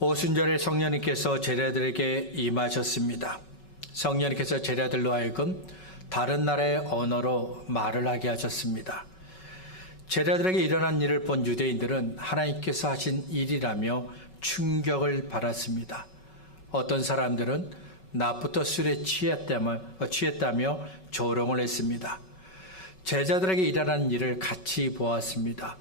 오순절에 성령님께서 제자들에게 임하셨습니다. 성령님께서 제자들로 하여금 다른 나라의 언어로 말을 하게 하셨습니다. 제자들에게 일어난 일을 본 유대인들은 하나님께서 하신 일이라며 충격을 받았습니다. 어떤 사람들은 낮부터 술에 취했다며 조롱을 했습니다. 제자들에게 일어난 일을 같이 보았습니다.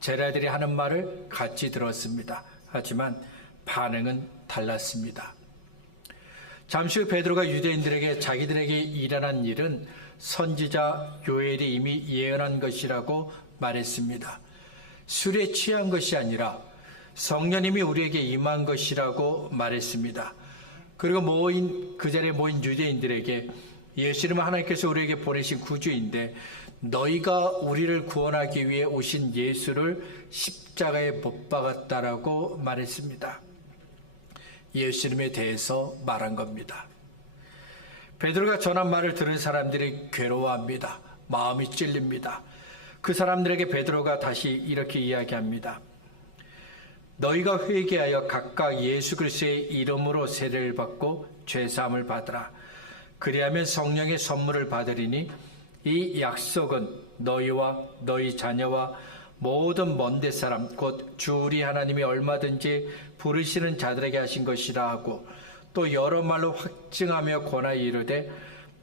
제자들이 하는 말을 같이 들었습니다. 하지만 반응은 달랐습니다. 잠시 후 베드로가 유대인들에게 자기들에게 일어난 일은 선지자 요엘이 이미 예언한 것이라고 말했습니다. 술에 취한 것이 아니라 성령님이 우리에게 임한 것이라고 말했습니다. 그리고 그 자리에 모인 유대인들에게 예수님은 하나님께서 우리에게 보내신 구주인데 너희가 우리를 구원하기 위해 오신 예수를 십자가에 못 박았다라고 말했습니다. 예수님에 대해서 말한 겁니다. 베드로가 전한 말을 들은 사람들이 괴로워합니다. 마음이 찔립니다. 그 사람들에게 베드로가 다시 이렇게 이야기합니다. 너희가 회개하여 각각 예수 그리스도의 이름으로 세례를 받고 죄사함을 받으라. 그리하면 성령의 선물을 받으리니 이 약속은 너희와 너희 자녀와 모든 먼데 사람 곧 주 우리 하나님이 얼마든지 부르시는 자들에게 하신 것이라 하고 또 여러 말로 확증하며 권하여 이르되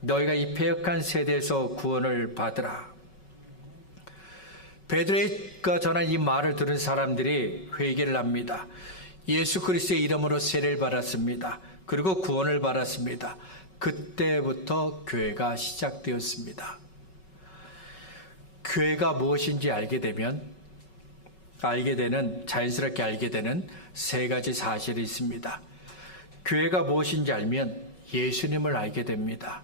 너희가 이 패역한 세대에서 구원을 받으라. 베드로가 전한 이 말을 들은 사람들이 회개를 합니다. 예수 그리스도의 이름으로 세례를 받았습니다. 그리고 구원을 받았습니다. 그때부터 교회가 시작되었습니다. 교회가 무엇인지 자연스럽게 알게 되는 세 가지 사실이 있습니다. 교회가 무엇인지 알면 예수님을 알게 됩니다.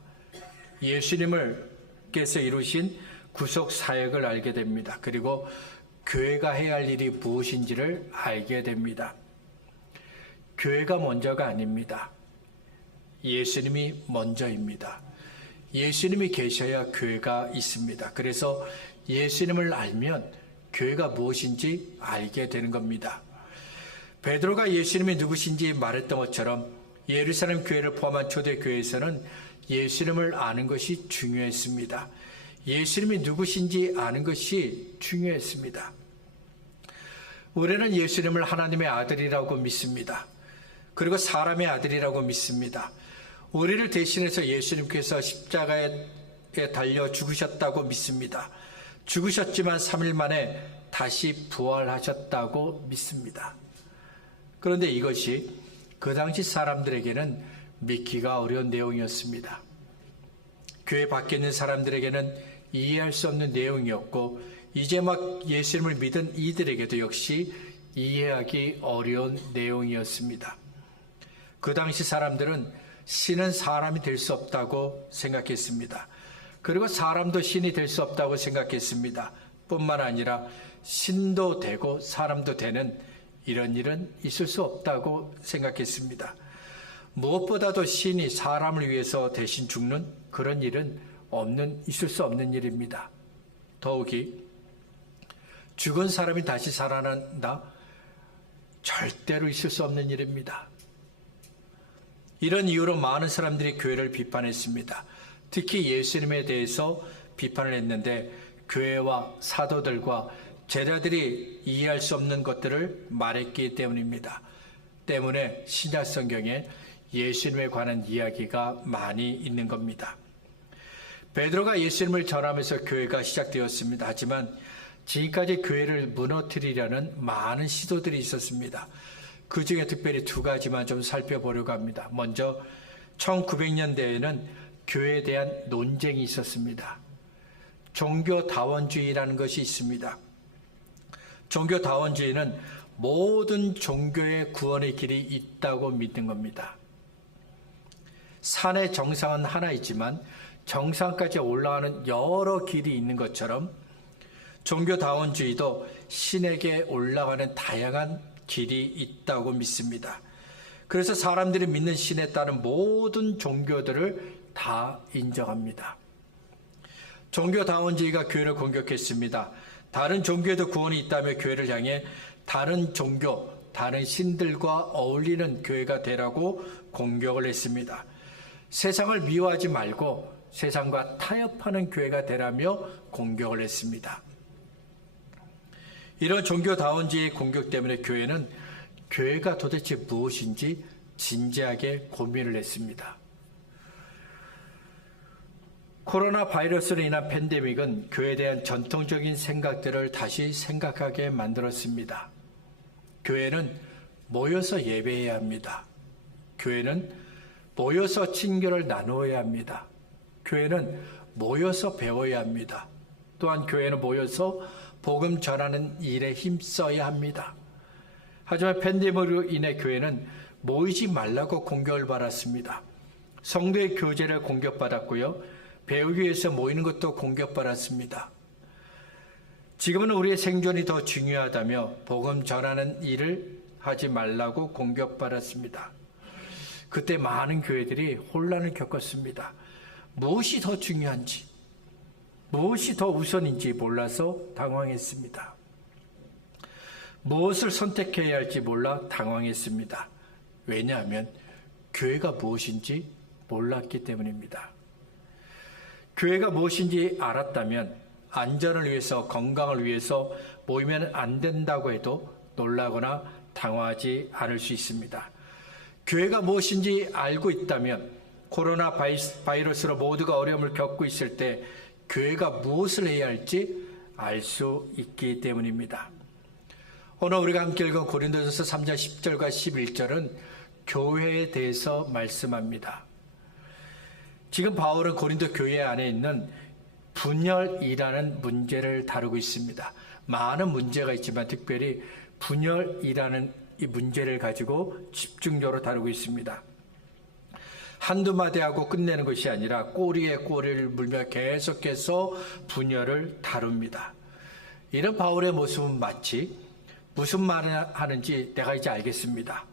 예수님께서 이루신 구속 사역을 알게 됩니다. 그리고 교회가 해야 할 일이 무엇인지를 알게 됩니다. 교회가 먼저가 아닙니다. 예수님이 먼저입니다. 예수님이 계셔야 교회가 있습니다. 그래서 예수님을 알면 교회가 무엇인지 알게 되는 겁니다. 베드로가 예수님이 누구신지 말했던 것처럼 예루살렘 교회를 포함한 초대교회에서는 예수님을 아는 것이 중요했습니다. 예수님이 누구신지 아는 것이 중요했습니다. 우리는 예수님을 하나님의 아들이라고 믿습니다. 그리고 사람의 아들이라고 믿습니다. 우리를 대신해서 예수님께서 십자가에 달려 죽으셨다고 믿습니다. 죽으셨지만 3일 만에 다시 부활하셨다고 믿습니다. 그런데 이것이 그 당시 사람들에게는 믿기가 어려운 내용이었습니다. 교회 밖에 있는 사람들에게는 이해할 수 없는 내용이었고 이제 막 예수님을 믿은 이들에게도 역시 이해하기 어려운 내용이었습니다. 그 당시 사람들은 신은 사람이 될 수 없다고 생각했습니다. 그리고 사람도 신이 될 수 없다고 생각했습니다. 뿐만 아니라 신도 되고 사람도 되는 이런 일은 있을 수 없다고 생각했습니다. 무엇보다도 신이 사람을 위해서 대신 죽는 그런 일은 있을 수 없는 일입니다. 더욱이 죽은 사람이 다시 살아난다? 절대로 있을 수 없는 일입니다. 이런 이유로 많은 사람들이 교회를 비판했습니다. 특히 예수님에 대해서 비판을 했는데 교회와 사도들과 제자들이 이해할 수 없는 것들을 말했기 때문입니다. 때문에 신약 성경에 예수님에 관한 이야기가 많이 있는 겁니다. 베드로가 예수님을 전하면서 교회가 시작되었습니다. 하지만 지금까지 교회를 무너뜨리려는 많은 시도들이 있었습니다. 그 중에 특별히 두 가지만 좀 살펴보려고 합니다. 먼저 1900년대에는 교회에 대한 논쟁이 있었습니다. 종교다원주의라는 것이 있습니다. 종교다원주의는 모든 종교의 구원의 길이 있다고 믿는 겁니다. 산의 정상은 하나이지만 정상까지 올라가는 여러 길이 있는 것처럼 종교다원주의도 신에게 올라가는 다양한 길이 있다고 믿습니다. 그래서 사람들이 믿는 신에 따른 모든 종교들을 다 인정합니다. 종교다원주의가 교회를 공격했습니다. 다른 종교에도 구원이 있다며 교회를 향해 다른 종교, 다른 신들과 어울리는 교회가 되라고 공격을 했습니다. 세상을 미워하지 말고 세상과 타협하는 교회가 되라며 공격을 했습니다. 이런 종교다원주의의 공격 때문에 교회는 교회가 도대체 무엇인지 진지하게 고민을 했습니다. 코로나 바이러스로 인한 팬데믹은 교회에 대한 전통적인 생각들을 다시 생각하게 만들었습니다. 교회는 모여서 예배해야 합니다. 교회는 모여서 친교를 나누어야 합니다. 교회는 모여서 배워야 합니다. 또한 교회는 모여서 복음 전하는 일에 힘써야 합니다. 하지만 팬데믹으로 인해 교회는 모이지 말라고 공격을 받았습니다. 성도의 교제를 공격받았고요. 배우기 위해서 모이는 것도 공격받았습니다. 지금은 우리의 생존이 더 중요하다며 복음 전하는 일을 하지 말라고 공격받았습니다. 그때 많은 교회들이 혼란을 겪었습니다. 무엇이 더 중요한지, 무엇이 더 우선인지 몰라서 당황했습니다. 무엇을 선택해야 할지 몰라 당황했습니다. 왜냐하면 교회가 무엇인지 몰랐기 때문입니다. 교회가 무엇인지 알았다면 안전을 위해서, 건강을 위해서 모이면 안 된다고 해도 놀라거나 당황하지 않을 수 있습니다. 교회가 무엇인지 알고 있다면 코로나 바이러스로 모두가 어려움을 겪고 있을 때 교회가 무엇을 해야 할지 알 수 있기 때문입니다. 오늘 우리가 함께 읽은 고린도전서 3장 10절과 11절은 교회에 대해서 말씀합니다. 지금 바울은 고린도 교회 안에 있는 분열이라는 문제를 다루고 있습니다. 많은 문제가 있지만 특별히 분열이라는 이 문제를 가지고 집중적으로 다루고 있습니다. 한두 마디 하고 끝내는 것이 아니라 꼬리에 꼬리를 물며 계속해서 분열을 다룹니다. 이런 바울의 모습은 마치 무슨 말을 하는지 내가 이제 알겠습니다.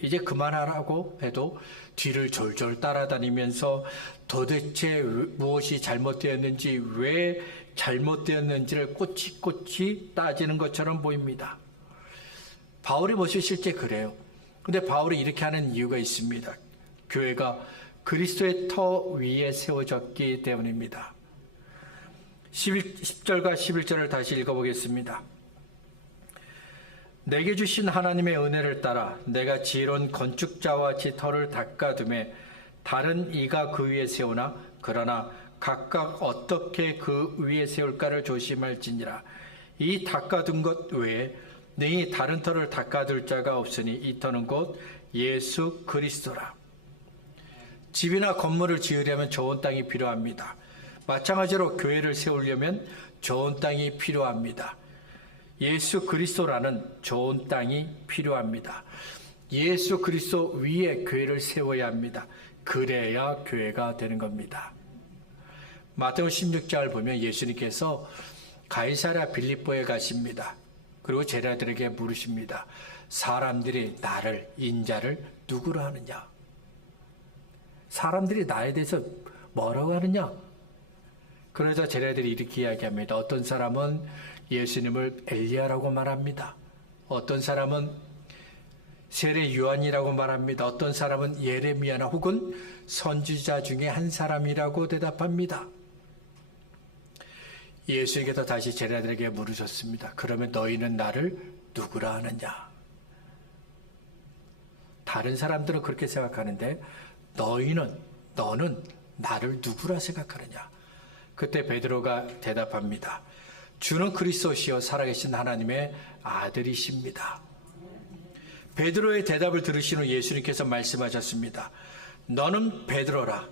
이제 그만하라고 해도 뒤를 졸졸 따라다니면서 도대체 무엇이 잘못되었는지, 왜 잘못되었는지를 꼬치꼬치 따지는 것처럼 보입니다. 바울의 모습이 실제 그래요. 근데 바울이 이렇게 하는 이유가 있습니다. 교회가 그리스도의 터 위에 세워졌기 때문입니다. 10절과 11절을 다시 읽어보겠습니다. 내게 주신 하나님의 은혜를 따라 내가 지혜로운 건축자와 같이 터를 닦아두매 다른 이가 그 위에 세우나 그러나 각각 어떻게 그 위에 세울까를 조심할지니라. 이 닦아둔 것 외에 능히 다른 터를 닦아둘 자가 없으니 이 터는 곧 예수 그리스도라. 집이나 건물을 지으려면 좋은 땅이 필요합니다. 마찬가지로 교회를 세우려면 좋은 땅이 필요합니다. 예수 그리스도라는 좋은 땅이 필요합니다. 예수 그리스도 위에 교회를 세워야 합니다. 그래야 교회가 되는 겁니다. 마태복음 16장을 보면 예수님께서 가이사랴 빌립보에 가십니다. 그리고 제자들에게 물으십니다. 사람들이 나를, 인자를 누구로 하느냐? 사람들이 나에 대해서 뭐라고 하느냐? 그러자 제자들이 이렇게 이야기합니다. 어떤 사람은 예수님을 엘리야라고 말합니다. 어떤 사람은 세례 요한이라고 말합니다. 어떤 사람은 예레미야나 혹은 선지자 중에 한 사람이라고 대답합니다. 예수님께서 다시 제자들에게 물으셨습니다. 그러면 너희는 나를 누구라 하느냐? 다른 사람들은 그렇게 생각하는데 너는 나를 누구라 생각하느냐? 그때 베드로가 대답합니다. 주는 그리스도시요 살아계신 하나님의 아들이십니다. 베드로의 대답을 들으신 후 예수님께서 말씀하셨습니다. 너는 베드로라.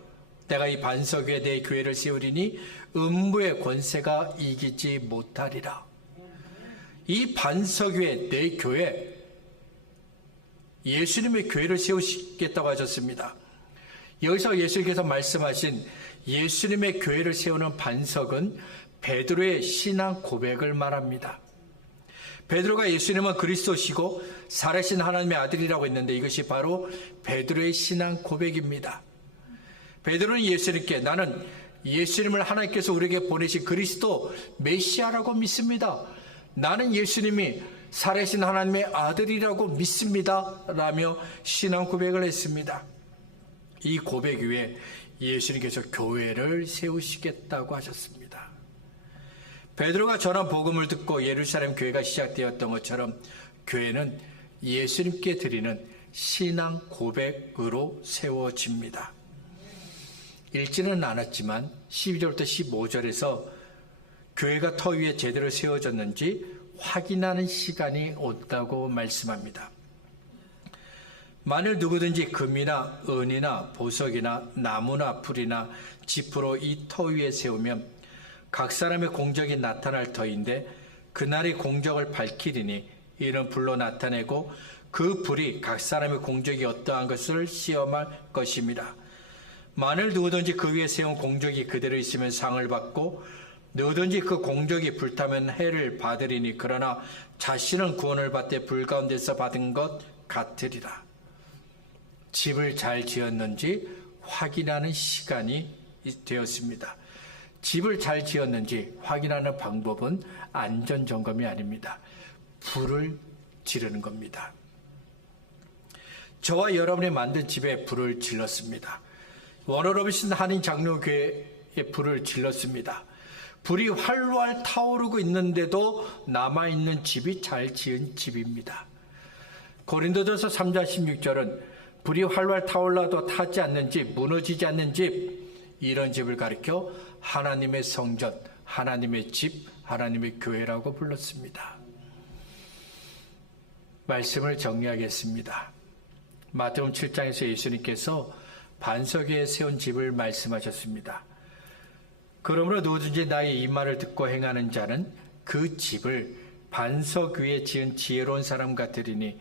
내가 이 반석 위에 내 교회를 세우리니 음부의 권세가 이기지 못하리라. 이 반석 위에 내 교회, 예수님의 교회를 세우시겠다고 하셨습니다. 여기서 예수님께서 말씀하신 예수님의 교회를 세우는 반석은 베드로의 신앙 고백을 말합니다. 베드로가 예수님은 그리스도시고 살아계신 하나님의 아들이라고 했는데 이것이 바로 베드로의 신앙 고백입니다. 베드로는 예수님께 나는 예수님을 하나님께서 우리에게 보내신 그리스도 메시아라고 믿습니다. 나는 예수님이 살아계신 하나님의 아들이라고 믿습니다 라며 신앙 고백을 했습니다. 이 고백 위에 예수님께서 교회를 세우시겠다고 하셨습니다. 베드로가 전한 복음을 듣고 예루살렘 교회가 시작되었던 것처럼 교회는 예수님께 드리는 신앙 고백으로 세워집니다. 읽지는 않았지만 12절부터 15절에서 교회가 터 위에 제대로 세워졌는지 확인하는 시간이 온다고 말씀합니다. 만일 누구든지 금이나 은이나 보석이나 나무나 풀이나 짚으로 이 터 위에 세우면 각 사람의 공적이 나타날 터인데 그날의 공적을 밝히리니 이는 불로 나타내고 그 불이 각 사람의 공적이 어떠한 것을 시험할 것입니다. 만일 누구든지 그 위에 세운 공적이 그대로 있으면 상을 받고 누구든지 그 공적이 불타면 해를 받으리니 그러나 자신은 구원을 받되 불 가운데서 받은 것 같으리라. 집을 잘 지었는지 확인하는 시간이 되었습니다. 집을 잘 지었는지 확인하는 방법은 안전점검이 아닙니다. 불을 지르는 겁니다. 저와 여러분이 만든 집에 불을 질렀습니다. 워너로비슨 한인 장로교회에 불을 질렀습니다. 불이 활활 타오르고 있는데도 남아있는 집이 잘 지은 집입니다. 고린도전서 3장 16절은 불이 활활 타올라도 타지 않는 집, 무너지지 않는 집, 이런 집을 가리켜 하나님의 성전, 하나님의 집, 하나님의 교회라고 불렀습니다. 말씀을 정리하겠습니다. 마태복음 7장에서 예수님께서 반석 위에 세운 집을 말씀하셨습니다. 그러므로 누구든지 나의 이 말을 듣고 행하는 자는 그 집을 반석 위에 지은 지혜로운 사람 같으리니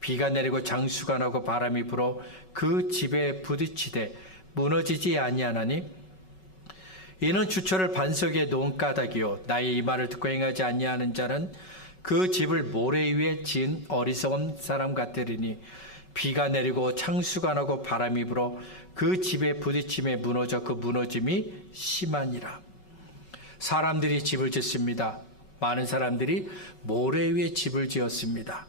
비가 내리고 장수가 나고 바람이 불어 그 집에 부딪히되 무너지지 아니하나니 이는 주철을 반석 위에 놓은 까닭이요 나의 이 말을 듣고 행하지 아니하는 자는 그 집을 모래 위에 지은 어리석은 사람 같으리니 비가 내리고 창수가 나고 바람이 불어 그 집에 부딪힘에 무너져 그 무너짐이 심하니라. 사람들이 집을 짓습니다. 많은 사람들이 모래 위에 집을 지었습니다.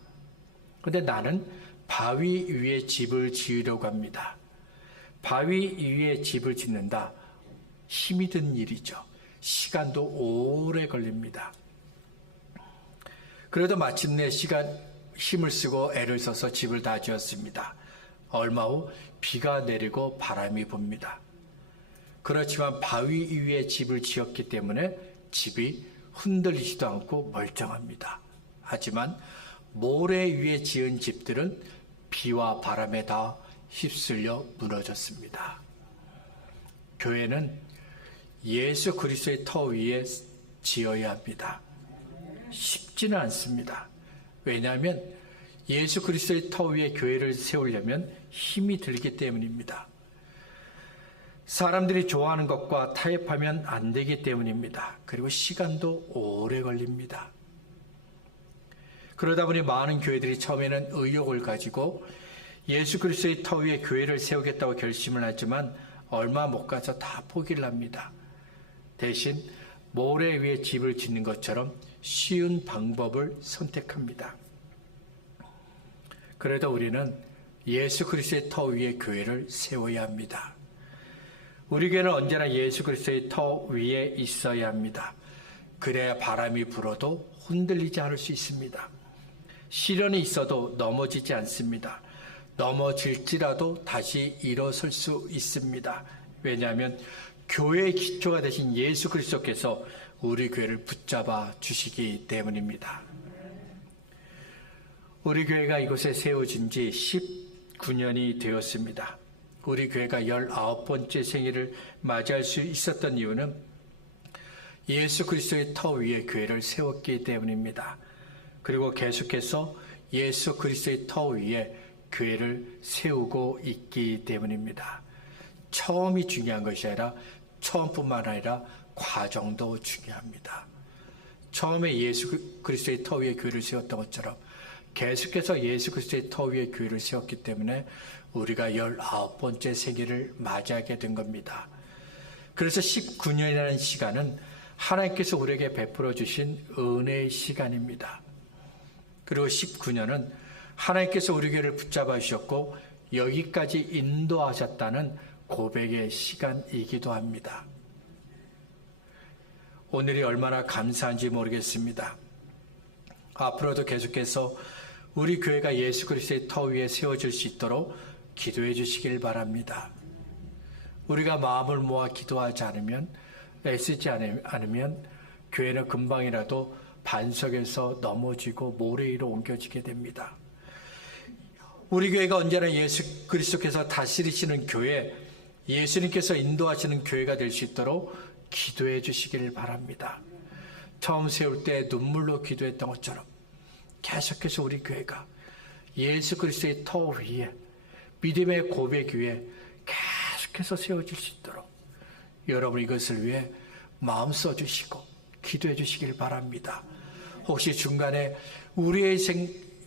그런데 나는 바위 위에 집을 지으려고 합니다. 바위 위에 집을 짓는다. 힘이 든 일이죠. 시간도 오래 걸립니다. 그래도 마침내 힘을 쓰고 애를 써서 집을 다 지었습니다. 얼마 후 비가 내리고 바람이 붑니다. 그렇지만 바위 위에 집을 지었기 때문에 집이 흔들리지도 않고 멀쩡합니다. 하지만 모래 위에 지은 집들은 비와 바람에 다 휩쓸려 무너졌습니다. 교회는 예수 그리스도의 터 위에 지어야 합니다. 쉽지는 않습니다. 왜냐하면 예수 그리스도의 터 위에 교회를 세우려면 힘이 들기 때문입니다. 사람들이 좋아하는 것과 타협하면 안 되기 때문입니다. 그리고 시간도 오래 걸립니다. 그러다 보니 많은 교회들이 처음에는 의욕을 가지고 예수 그리스도의 터 위에 교회를 세우겠다고 결심을 하지만 얼마 못 가서 다 포기를 합니다. 대신 모래 위에 집을 짓는 것처럼 쉬운 방법을 선택합니다. 그래도 우리는 예수 그리스도의 터 위에 교회를 세워야 합니다. 우리 교회는 언제나 예수 그리스도의 터 위에 있어야 합니다. 그래야 바람이 불어도 흔들리지 않을 수 있습니다. 시련이 있어도 넘어지지 않습니다. 넘어질지라도 다시 일어설 수 있습니다. 왜냐하면 교회의 기초가 되신 예수 그리스도께서 우리 교회를 붙잡아 주시기 때문입니다. 우리 교회가 이곳에 세워진 지 19년이 되었습니다. 우리 교회가 19번째 생일을 맞이할 수 있었던 이유는 예수 그리스도의 터 위에 교회를 세웠기 때문입니다. 그리고 계속해서 예수 그리스도의 터 위에 교회를 세우고 있기 때문입니다. 처음이 중요한 것이 아니라 처음뿐만 아니라 과정도 중요합니다. 처음에 예수 그리스도의 터 위에 교회를 세웠던 것처럼 계속해서 예수 그리스도의 터 위에 교회를 세웠기 때문에 우리가 19번째 생일을 맞이하게 된 겁니다. 그래서 19년이라는 시간은 하나님께서 우리에게 베풀어 주신 은혜의 시간입니다. 그리고 19년은 하나님께서 우리 교회를 붙잡아 주셨고 여기까지 인도하셨다는 고백의 시간이기도 합니다. 오늘이 얼마나 감사한지 모르겠습니다. 앞으로도 계속해서 우리 교회가 예수 그리스도의 터 위에 세워질 수 있도록 기도해 주시길 바랍니다. 우리가 마음을 모아 기도하지 않으면, 애쓰지 않으면 교회는 금방이라도 반석에서 넘어지고 모래 위로 옮겨지게 됩니다. 우리 교회가 언제나 예수 그리스도께서 다스리시는 교회, 예수님께서 인도하시는 교회가 될 수 있도록 기도해 주시기를 바랍니다. 처음 세울 때 눈물로 기도했던 것처럼 계속해서 우리 교회가 예수 그리스도의 터 위에, 믿음의 고백 위에 계속해서 세워질 수 있도록 여러분 이것을 위해 마음 써주시고 기도해 주시길 바랍니다. 혹시 중간에 우리의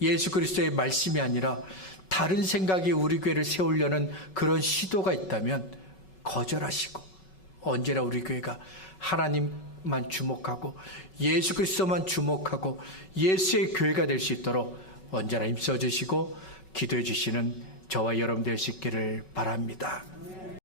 예수 그리스도의 말씀이 아니라 다른 생각이 우리 교회를 세우려는 그런 시도가 있다면 거절하시고 언제나 우리 교회가 하나님만 주목하고 예수 그리스도만 주목하고 예수의 교회가 될 수 있도록 언제나 힘써 주시고 기도해 주시는 저와 여러분 될 수 있기를 바랍니다.